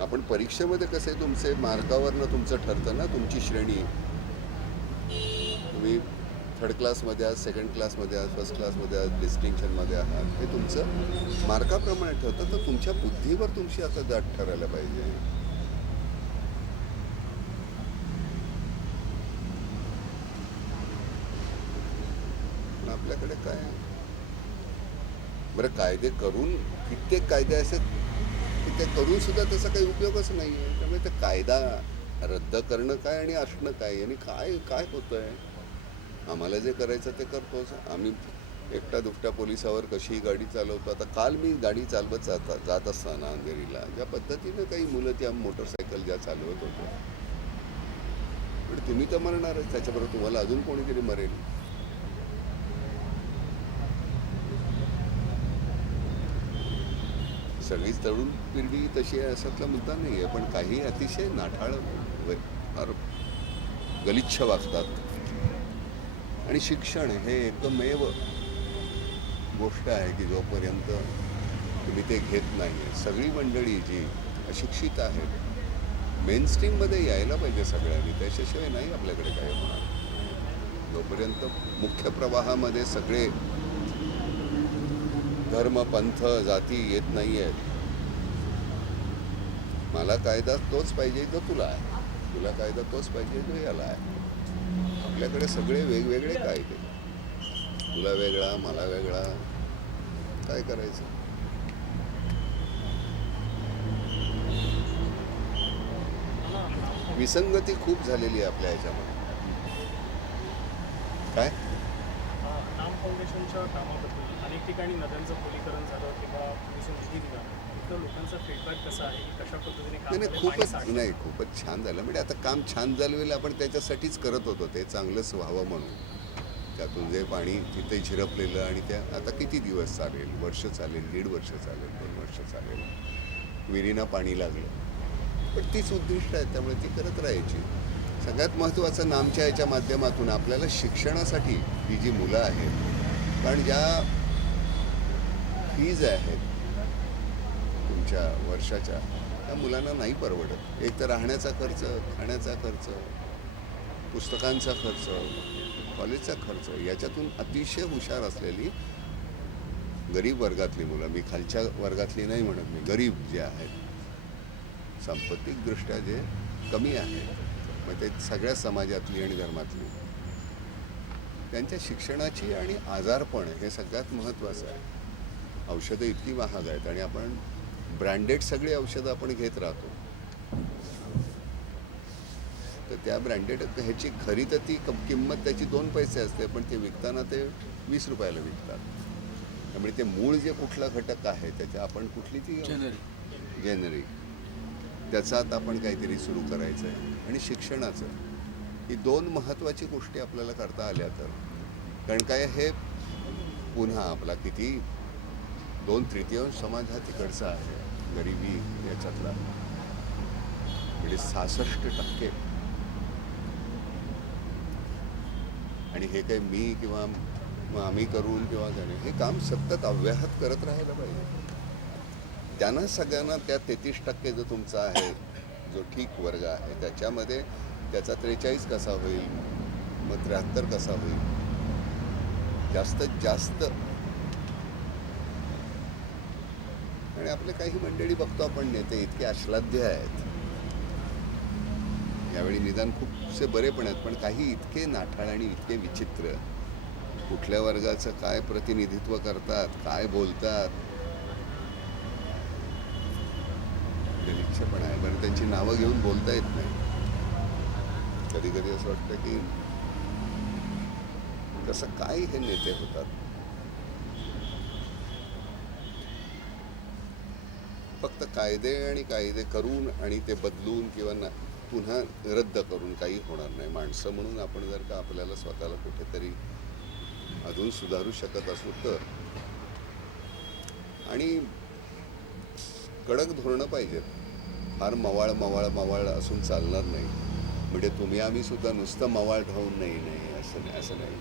आपण परीक्षेमध्ये कसे तुमचे मार्कावरनं तुमचं ठरतं ना, तुमची श्रेणी. तुम्ही थर्ड क्लासमध्ये आहात, सेकंड क्लासमध्ये आहात, फर्स्ट क्लासमध्ये आहात, डिस्टिंक्शनमध्ये आहात, हे तुमचं मार्काप्रमाणे ठरतं. तर तुमच्या बुद्धीवर तुमची आता दाट ठरायला पाहिजे. पण आपल्याकडे काय, बरं कायदे करून कित्येक कायदे असे की ते करून सुद्धा त्याचा काही उपयोगच नाही आहे. त्यामुळे ते कायदा रद्द करणं काय आणि असणं काय, आणि काय काय होतं आहे. आम्हाला जे करायचं ते करतोच आम्ही. एकटा दुकट्या पोलिसावर कशीही गाडी चालवतो. आता काल मी गाडी चालवत जात असताना अंधेरीला ज्या पद्धतीनं काही मुलं त्या मोटरसायकल ज्या चालवत होत्या, पण तुम्ही तर मरणारच, त्याच्याबरोबर तुम्हाला अजून कोणीतरी मरेल. सगळीच तरुण पिढी तशी आहे असातला मुद्दा नाही आहे, पण काही अतिशय नाठाळ फार गलिच्छ वागतात. आणि शिक्षण हे एकमेव गोष्ट आहे की जोपर्यंत तुम्ही ते घेत नाही, सगळी मंडळी जी अशिक्षित आहेत मेनस्ट्रीममध्ये यायला पाहिजे सगळ्यांनी. त्याच्याशिवाय नाही आपल्याकडे काय होणार. जोपर्यंत मुख्य प्रवाहामध्ये सगळे धर्म पंथ जाती येत नाही आहेत, मला कायदा तोच पाहिजे जो तुला आहे, तुला कायदा तोच पाहिजे जो याला आहे. आपल्याकडे सगळे वेगवेगळे कायदे, तुला वेगळा मला वेगळा, काय करायचं. विसंगती खूप झालेली आहे आपल्या ह्याच्यामध्ये. काय नाम फाउंडेशनच्या कामाबद्दल अनेक ठिकाणी नद्यांचं खोलीकरण झालं किंवा तुम्ही जो निधी दिला, तर लोकांचा फीडबॅक कसा आहे की कशा पद्धतीने काम नाही झालं, खूपच पाणी नाही खूपच छान झालं. म्हणजे आता काम छान झालं, आपण त्याच्यासाठीच करत होतो, ते चांगलंच व्हावं म्हणून. त्यातून जे पाणी तिथे झिरपलेलं, आणि त्या आता किती दिवस चालेल, वर्ष चालेल, 1.5 वर्ष चालेल, 2 वर्ष चालेल, विहिरींना पाणी लागलं. पण तीच उद्दिष्ट आहेत, त्यामुळे ती करत राहायची. सगळ्यात महत्त्वाचं नामच्या याच्या माध्यमातून आपल्याला शिक्षणासाठी ही जी मुलं आहेत, कारण ज्या फीज आहेत तुमच्या वर्षाच्या, त्या मुलांना नाही परवडत. एक तर राहण्याचा खर्च, खाण्याचा खर्च, पुस्तकांचा खर्च, कॉलेजचा खर्च, याच्यातून अतिशय हुशार असलेली गरीब वर्गातली मुलं, मी खालच्या वर्गातली नाही म्हणत, मी गरीब जे आहेत, सांपत्तिकदृष्ट्या जे कमी आहेत, मग ते सगळ्या समाजातली आणि धर्मातली, त्यांच्या शिक्षणाची आणि आजारपण हे सगळ्यात महत्त्वाचं आहे. औषधं इतकी महाग आहेत आणि आपण ब्रँडेड सगळी औषधं आपण घेत राहतो. तर त्या ब्रँडेड ह्याची खरी तर ती किंमत त्याची 2 पैसे असते, पण ते विकताना ते 20 रुपयाला विकतात. त्यामुळे ते मूळ जे कुठला घटक आहे त्याच्या आपण कुठली ती जेनरिक, त्याचा आता आपण काहीतरी सुरू करायचं आहे. आणि शिक्षणाचं, ही 2 महत्त्वाची गोष्टी आपल्याला करता आल्या तर, कारण काय हे पुन्हा आपला किती 2/3 समाज हा तिकडचा आहे, गरिबी याच्यातला, म्हणजे 66%. आणि हे काही मी किंवा आम्ही करून किंवा काय, हे काम सतत अव्याहत करत राहायला पाहिजे. त्यांना सगळ्यांना त्या 33% जो तुमचा आहे, जो ठीक वर्ग आहे, त्याच्यामध्ये त्याचा 43 कसा होईल, मग 73 कसा होईल, जास्तीत जास्त. आणि आपले काही मंडळी बघतो आपण, नेते इतके आश्लाद्य आहेत, यावेळी निदान खूपसे बरे पण आहेत, पण काही इतके नाठाळ आणि इतके विचित्र, कुठल्या वर्गाचं काय प्रतिनिधित्व करतात, काय बोलतात, गलिच्छपणा आहे. बरं त्यांची नावं घेऊन बोलता येत नाही. कधी कधी असं वाटतं की कसं काय हे नेते होतात. फक्त कायदे आणि कायदे करून आणि ते बदलून किंवा पुन्हा रद्द करून काही होणार नाही. माणसं म्हणून आपण जर का आपल्याला स्वतःला कुठेतरी अजून सुधारू शकत असू तर, आणि कडक धोरणं पाहिजेत. फार मवाळ मवाळ मवाळ असून चालणार नाही. म्हणजे तुम्ही आम्ही सुद्धा नुसतं मवाळ राहून नाही असं नाही.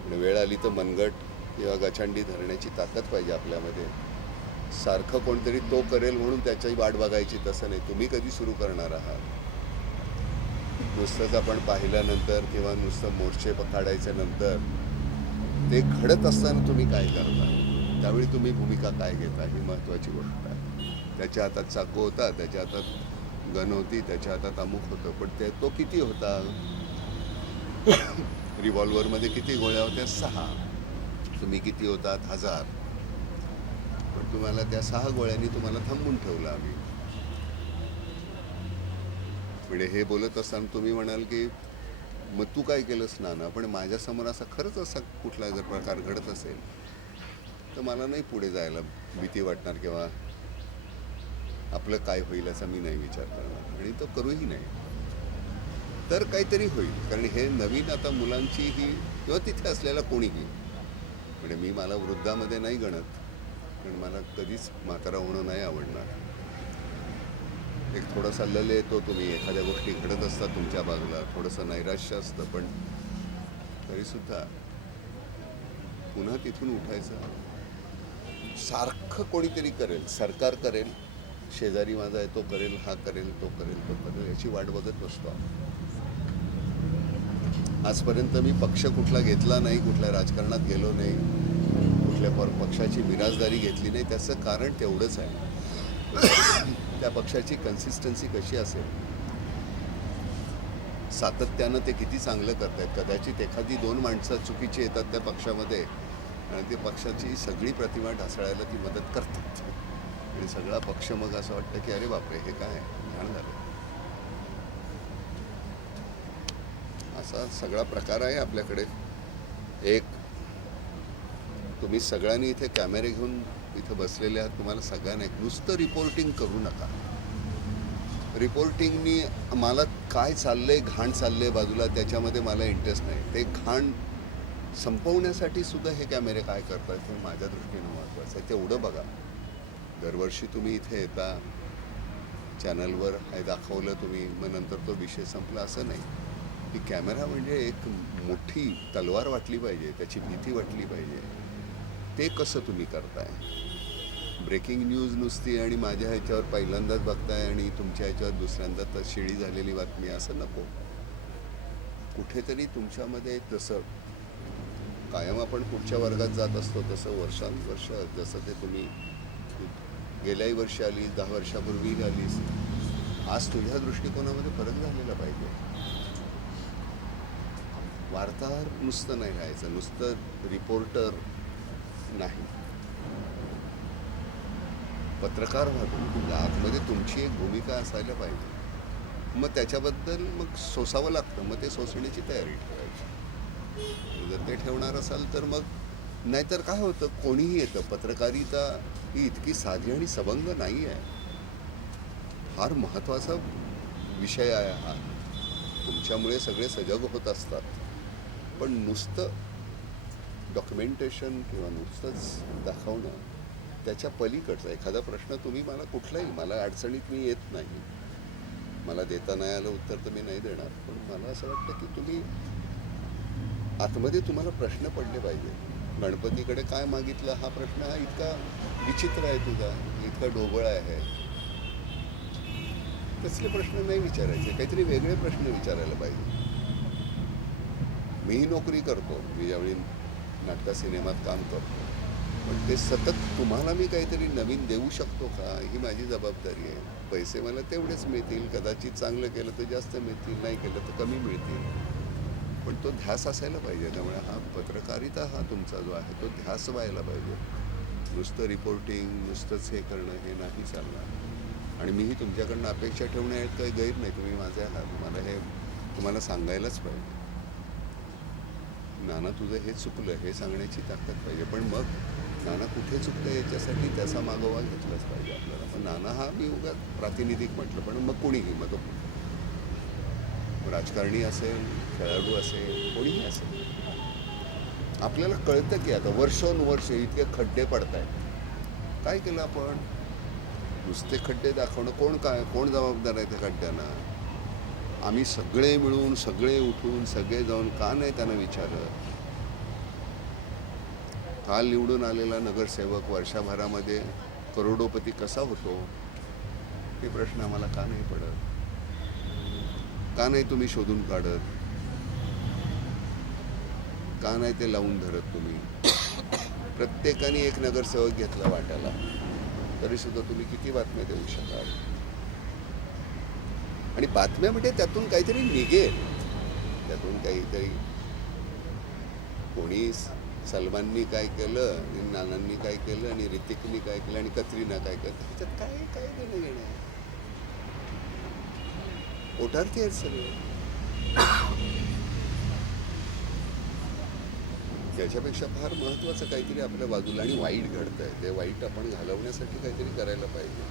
म्हणजे वेळ आली तर मनगट किंवा गचांडी धरण्याची ताकद पाहिजे आपल्यामध्ये. सारखं कोणतरी तो करेल म्हणून त्याची वाट बघायची, तसं नाही. तुम्ही कधी सुरू करणार आहात? नुसतंच आपण पाहिल्यानंतर किंवा नुसतं मोर्चे काढायच्या नंतर ते घडत असताना तुम्ही काय करता, त्यावेळी तुम्ही भूमिका काय घेता, ही महत्त्वाची गोष्ट आहे. त्याच्या हातात चाकू होता, त्याच्या हातात गन होती, त्याच्या हातात अमुक होतं, पण तो किती होता? रिव्हॉल्वरमध्ये किती गोळ्या होत्या? 6. तुम्ही किती होतात? 1000. पण तुम्हाला त्या 6 गोळ्यांनी तुम्हाला थांबून ठेवलं आम्ही. म्हणजे हे बोलत असताना तुम्ही म्हणाल की मग तू काय केलंस नाना, पण माझ्यासमोर असा खरंच असा कुठला जर प्रकार घडत असेल तर मला नाही पुढे जायला भीती वाटणार किंवा आपलं काय होईल असा मी नाही विचार करणार, आणि तो करूही नाही. तर काहीतरी होईल, कारण हे नवीन आता मुलांची ही किंवा तिथे असलेला कोणीही, म्हणजे मी मला वृद्धामध्ये नाही गणत, कारण मला कधीच म्हातारा होणं नाही आवडणार. एक थोडासा लल येतो, तुम्ही एखाद्या गोष्टी घडत असतात तुमच्या बाजूला, थोडंसं नैराश्य असतं, पण तरीसुद्धा पुन्हा तिथून उठायचं. सारखं कोणीतरी करेल, सरकार करेल, शेजारी माझा आहे तो करेल, हा करेल, तो करेल, तो करेल, याची वाट बघत बसतो. आजपर्यंत मी पक्ष कुठला घेतला नाही, कुठल्या राजकारणात गेलो नाही, कुठल्या पक्षाची मिराजदारी घेतली नाही. त्याचं कारण तेवढंच आहे, त्या पक्षाची कन्सिस्टन्सी कशी असेल, सातत्यानं ते किती चांगलं करतायत. कदाचित एखादी 2 माणसं चुकीची येतात त्या पक्षामध्ये आणि ते पक्षाची सगळी प्रतिमा ढासळायला ती मदत करतात, आणि सगळा पक्ष मग असं वाटतं की अरे बापरे, हे काय छान झालं. असा सगळा प्रकार आहे आपल्याकडे. एक, तुम्ही सगळ्यांनी इथे कॅमेरे घेऊन इथं बसलेले आहात, तुम्हाला सगळ्यांना एक, नुसतं रिपोर्टिंग करू नका. रिपोर्टिंगनी मला काय चाललंय, घाण चाललंय बाजूला, त्याच्यामध्ये मला इंटरेस्ट नाही. ते घाण संपवण्यासाठी सुद्धा हे कॅमेरे काय करतात हे माझ्या दृष्टीनं महत्त्वाचं आहे. तेवढं बघा. दरवर्षी तुम्ही इथे येता, चॅनलवर हे दाखवलं तुम्ही, मग नंतर तो विषय संपला, असं नाही. की कॅमेरा म्हणजे एक मोठी तलवार वाटली पाहिजे, त्याची भीती वाटली पाहिजे. ते कसं तुम्ही करताय? ब्रेकिंग न्यूज नुसती आणि माझ्या ह्याच्यावर पहिल्यांदाच बघताय आणि तुमच्या ह्याच्यावर दुसऱ्यांदा तर शिळी झालेली बातमी, असं नको. कुठेतरी तुमच्यामध्ये तसं कायम आपण पुढच्या वर्गात जात असतो तसं वर्षानुवर्ष जसं ते तुम्ही गेल्याही वर्षी आलीस, 10 वर्षापूर्वी आलीस, आज तुझ्या दृष्टिकोनामध्ये फरक झालेला पाहिजे. वार्ताहर नुसतं नाही राहायचं, नुसतं रिपोर्टर नाही, पत्रकार व्हा तुम्ही. आतमध्ये तुमची एक भूमिका असायला पाहिजे. मग त्याच्याबद्दल मग सोसावं लागतं, मग ते सोसण्याची तयारी ठेवायची. जर ते ठेवणार असाल तर मग, नाहीतर काय होतं, कोणीही येतं. पत्रकारिता ही इतकी साधी आणि सबंग नाही आहे. फार महत्त्वाचा विषय आहे हा. तुमच्यामुळे सगळे सजग होत असतात, पण नुसतं डॉक्युमेंटेशन किंवा नुसतंच दाखवणं, त्याच्या पलीकडचा एखादा प्रश्न तुम्ही मला कुठलाही, मला अडचणीत मी येत नाही, मला देता नाही आलं उत्तर तर मी नाही देणार, पण मला असं वाटतं की तुम्ही आतमध्ये तुम्हाला प्रश्न पडले पाहिजे. गणपतीकडे काय मागितलं हा प्रश्न हा इतका विचित्र आहे तुझा, इतका ढोबळ आहे. तसले प्रश्न नाही विचारायचे, काहीतरी वेगळे प्रश्न विचारायला पाहिजे. मीही नोकरी करतो, मी ज्यावेळी नाटका सिनेमात काम करतो, पण ते सतत तुम्हाला मी काहीतरी नवीन देऊ शकतो का, ही माझी जबाबदारी आहे. पैसे मला तेवढेच मिळतील, कदाचित चांगलं केलं तर जास्त मिळतील, नाही केलं तर कमी मिळतील, पण तो ध्यास असायला पाहिजे. त्यामुळे हा पत्रकारिता हा तुमचा जो आहे तो ध्यास व्हायला पाहिजे. नुसतं रिपोर्टिंग, नुसतंच हे करणं हे नाही चालणार. आणि मीही तुमच्याकडनं अपेक्षा ठेवण्यात काही गैर नाही, तुम्ही माझे आहात, मला हे तुम्हाला सांगायलाच पाहिजे. नाना तुझं हे चुकलं हे सांगण्याची ताकद पाहिजे, पण मग नाना कुठे चुकलं याच्यासाठी त्याचा मागोवा घेतलाच पाहिजे आपल्याला. पण नाना हा मी उगाच प्रातिनिधिक म्हटलं, पण मग कोणीही, मग तो राजकारणी असेल, खेळाडू असेल, कोणीही असेल, आपल्याला कळतं की आता वर्षानुवर्ष इतके खड्डे पडत आहेत. काय केलं आपण? नुसते खड्डे दाखवणं. कोण जबाबदार आहे त्या खड्ड्यांना? आम्ही सगळे मिळून, सगळे उठून, सगळे जाऊन का नाही त्यांना विचारत? काल निवडून आलेला नगरसेवक वर्षभरामध्ये करोडोपती कसा होतो हे प्रश्न आम्हाला का नाही पडत? का नाही तुम्ही शोधून काढत? का नाही ते लावून धरत तुम्ही? प्रत्येकाने एक नगरसेवक घेतला वाट्याला तरी सुद्धा तुम्ही किती बातम्या देऊ शकाल? आणि बातम्या म्हणजे त्यातून काहीतरी निघेल, त्यातून काहीतरी कोणी सलमाननी काय केलं आणि नानांनी काय केलं आणि ऋतिकनी काय केलं आणि कतरीना काय केलं, त्याच्यात काय काय देणं घेणं आहे? ओठारती आहेत सगळे. त्याच्यापेक्षा फार महत्त्वाचं काहीतरी आपल्या बाजूला आणि वाईट घडत आहे, ते वाईट आपण घालवण्यासाठी काहीतरी करायला पाहिजे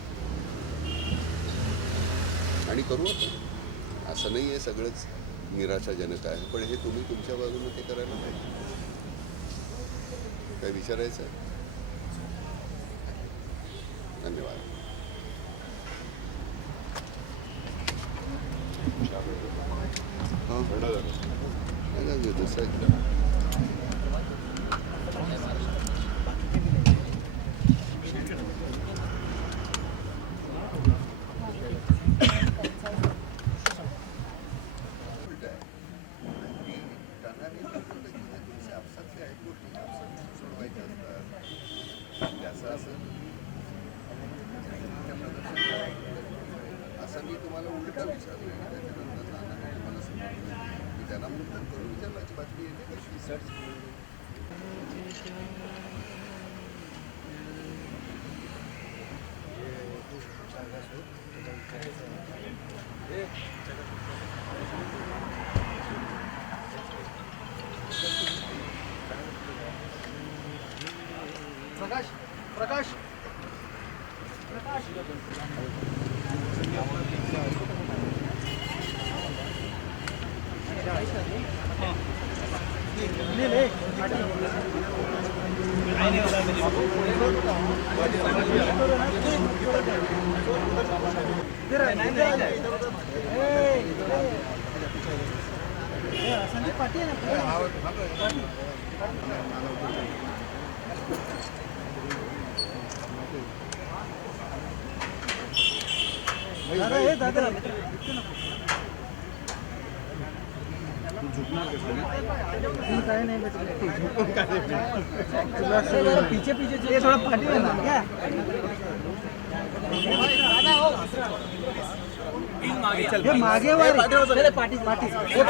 आणि करू आपण. असं नाही आहे सगळंच निराशाजनक आहे, पण हे तुम्ही तुमच्या बाजूने ते करायला पाहिजे. काय विचारायचं? धन्यवाद. दुसरा असं मी तुम्हाला उलटा विचारलं त्याच्यानंतर नानाने तुम्हाला समजलं मी त्यांना मुद्दाम करून विचारल्याची बातमी येते कशी सर्च प्रकाश प्रकाश संदीप पाटील दादा दादा काय नाही पीछे पीछे थोड़ा पार्टी है ना क्या मागे वाले पार्टी पार्टी अरे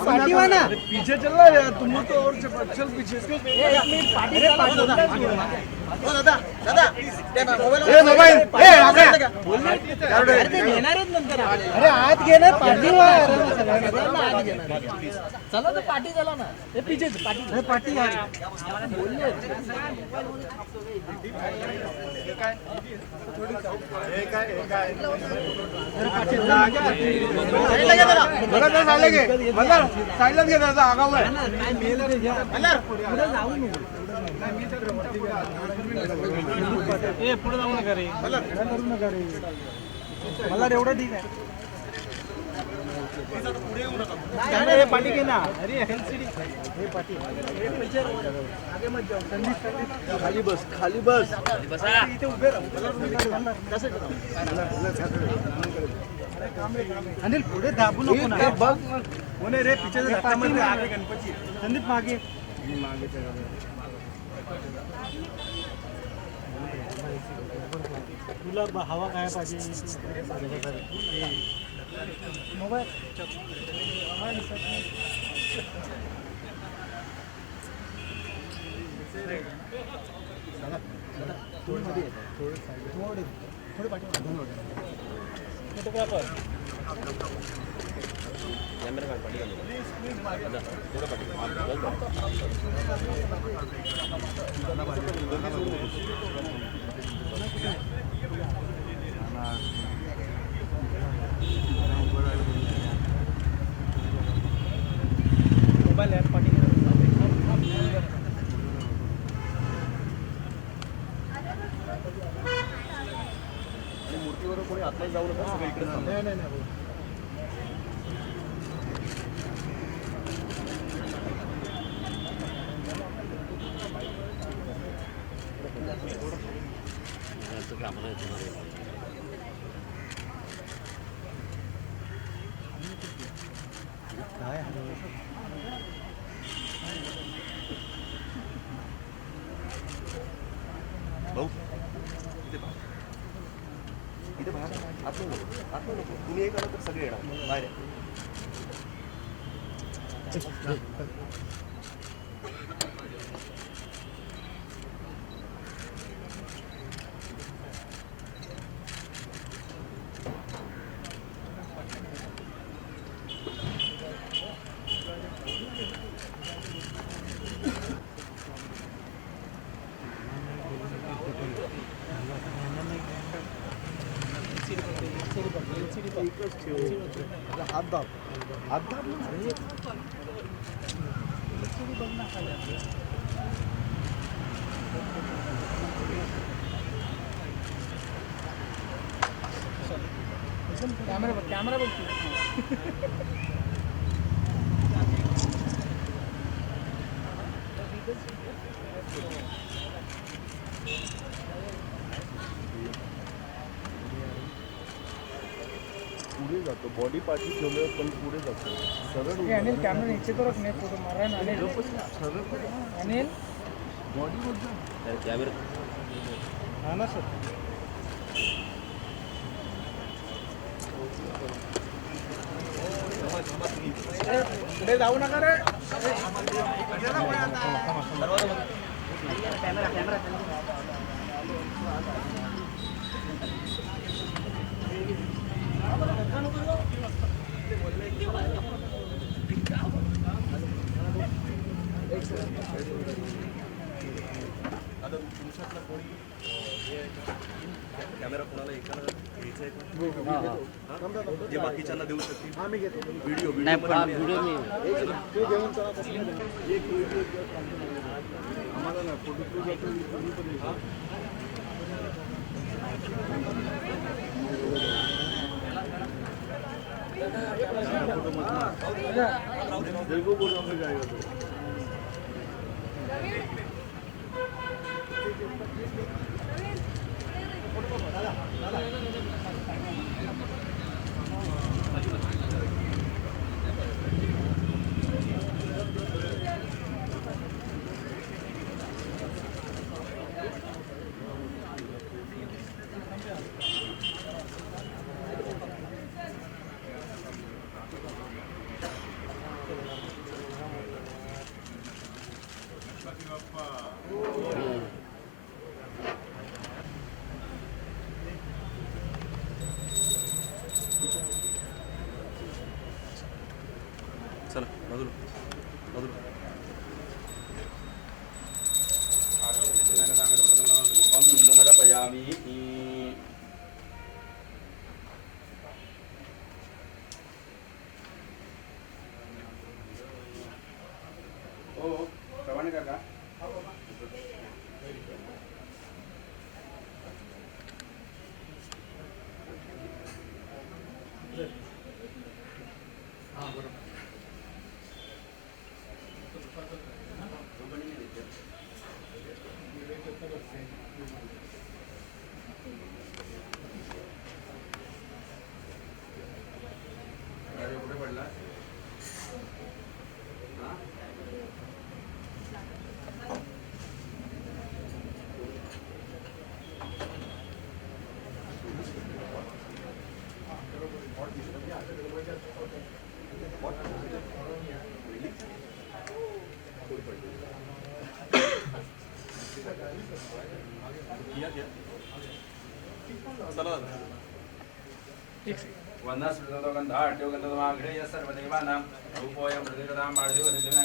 पार्टी वाला पीछे चल रहा है यार तुम तो और चल पीछे पार्टी दादा दादा मोबाईल घेणारच नंतर अरे आत घे ना पार्टी चला ना पार्टी चला ना हे पीछे पार्टी पार्टी बोलले साईडला घे दादा आगाव आहे पुढे जाऊ नका रे मला एवढं ठीक आहे हे पाठी घे ना अरे हे पाठी आगे मत जाओ खाली बस इथे उभे अनिल पुढे दाबू नको ना बघ कोणे रे पिक्चर गणपती संदीप मागे तुला हवा काय पाहिजे मोबाईल मोबाईल ॲप पाठी मूर्तीवर कोणी आतमध्ये जाऊ नका सगळं इकडे नाही इथे बाहेर आतलं नको तुम्ही एक आलं तर सगळे येणार बाहेर या. हात दाब ना. कॅमेरा बघ. पुढे जातो बॉडी पाठी ठेवलं पण पुढे जातो सरळ अनिल कॅमेरा नीचे तो रखने फोटो मार रहा है अनिल. सरळ अनिल बॉडी कॅमेरा हा ना सर. पुढे जाऊ नका रे. कॅमेरा कोणाला एकाला घ्यायचा आहे का? जे बाकीच्यांना देऊ शकतील. आम्ही घेतो व्हिडिओ आम्हाला ना फोटो चला बाजूला बाजूला. वंदना सुगंधा गंधा सर्वदेवानां रूपोयं प्रतिगदां मार्धिवतिनां